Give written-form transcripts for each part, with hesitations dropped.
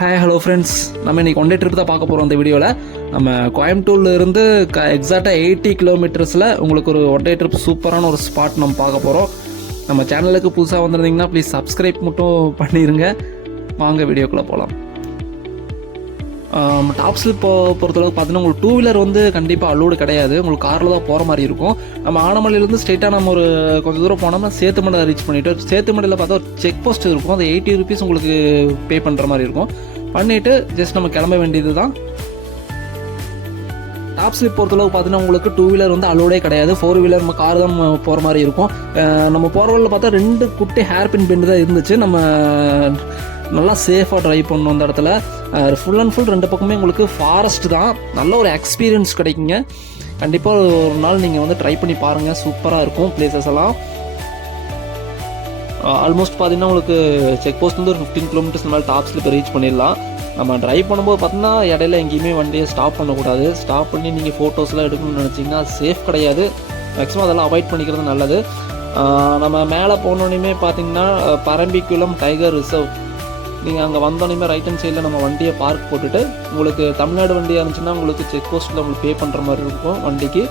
Hi hello friends, நம்ம இன்றைக்கி one day trip தான் பார்க்க போகிறோம். இந்த வீடியோவில் நம்ம கோயம்புத்தூர்லேருந்து எக்ஸாக்டாக 80 கிலோமீட்டர்ஸில் உங்களுக்கு ஒரு ஒன் டே ட்ரிப் சூப்பரான ஒரு ஸ்பாட் நம்ம பார்க்க போகிறோம். நம்ம சேனலுக்கு புதுசாக வந்திருந்தீங்கன்னா ப்ளீஸ் சப்ஸ்கிரைப் மட்டும் பண்ணிடுங்க. வாங்க வீடியோக்குள்ளே போகலாம். டாப் ஸ்லிப் பொறுத்தளவுக்கு பார்த்தீங்கன்னா உங்களுக்கு டூ வீலர் வந்து கண்டிப்பாக அலோடு கிடையாது. உங்களுக்கு காரில் தான் போகிற மாதிரி இருக்கும். நம்ம ஆனமலையிலேருந்து ஸ்ட்ரெயிட்டாக நம்ம ஒரு கொஞ்சம் தூரம் போனோம்னா சேத்துமடை ரீச் பண்ணிவிட்டு சேத்துமடையில் பார்த்தா ஒரு செக் போஸ்ட் இருக்கும். அது 80 ருபீஸ் உங்களுக்கு பே பண்ணுற மாதிரி இருக்கும். பண்ணிவிட்டு ஜஸ்ட் நம்ம கிளம்ப வேண்டியது தான். டாப் ஸ்லிப் பொறுத்தளவுக்கு பார்த்தீங்கன்னா உங்களுக்கு டூ வீலர் வந்து அலோடே கிடையாது. ஃபோர் வீலர் நம்ம கார் தான் போகிற மாதிரி இருக்கும். நம்ம போகிற வழியில் பார்த்தா 2 குட்டி ஹேர் பின் பெண்டு தான் இருந்துச்சு. நம்ம நல்லா சேஃபாக ட்ரைவ் பண்ணணும். அந்த இடத்துல ஃபுல் அண்ட் ஃபுல் 2 பக்கமே உங்களுக்கு ஃபாரஸ்ட் தான். நல்ல ஒரு எக்ஸ்பீரியன்ஸ் கிடைக்குங்க. கண்டிப்பாக ஒரு நாள் நீங்கள் வந்து ட்ரை பண்ணி பாருங்கள். சூப்பராக இருக்கும் பிளேசஸ் எல்லாம். ஆல்மோஸ்ட் பார்த்தீங்கன்னா உங்களுக்கு செக் போஸ்ட் வந்து ஒரு 15 கிலோமீட்டர்ஸ் மேலே டாப் ஸ்லிப்பை ரீச் பண்ணிடலாம். நம்ம ட்ரைவ் பண்ணும்போது பார்த்தீங்கன்னா இடையில எங்கேயுமே வண்டியை ஸ்டாப் பண்ணக்கூடாது. ஸ்டாப் பண்ணி நீங்கள் ஃபோட்டோஸ்லாம் எடுக்கணும்னு நினச்சிங்கன்னா சேஃப் கிடையாது. மேக்ஸிமம் அதெல்லாம் அவாய்ட் பண்ணிக்கிறது நல்லது. நம்ம மேலே போனோன்னே பார்த்தீங்கன்னா பரம்பிக்குளம் டைகர் ரிசர்வ், நீங்கள் அங்கே வந்தோடனே ரைட் ஹேண்ட் சைடில் நம்ம வண்டியை பார்க் போட்டுட்டு உங்களுக்கு தமிழ்நாடு வண்டியாக இருந்துச்சுன்னா உங்களுக்கு செக் போஸ்ட்டில் உங்களுக்கு பே பண்ணுற மாதிரி இருக்கும் வண்டிக்கு.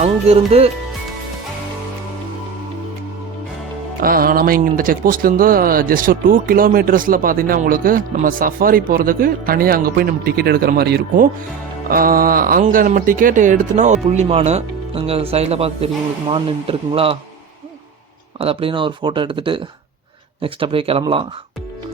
அங்கேருந்து நம்ம இங்கே இந்த செக் போஸ்ட்லேருந்து ஜஸ்ட் ஒரு 2 கிலோமீட்டர்ஸில் பார்த்தீங்கன்னா உங்களுக்கு நம்ம சஃபாரி போகிறதுக்கு தனியாக அங்கே போய் நம்ம டிக்கெட் எடுக்கிற மாதிரி இருக்கும். அங்கே நம்ம டிக்கெட் எடுத்துனா ஒரு புள்ளி மானு அங்கே சைடில் பார்த்து தெரியும் உங்களுக்கு மான் நின்றுட்டு இருக்குங்களா, அது அப்படியே நான் ஒரு ஃபோட்டோ எடுத்துகிட்டு நெக்ஸ்ட் அப்படியே கிளம்பலாம்.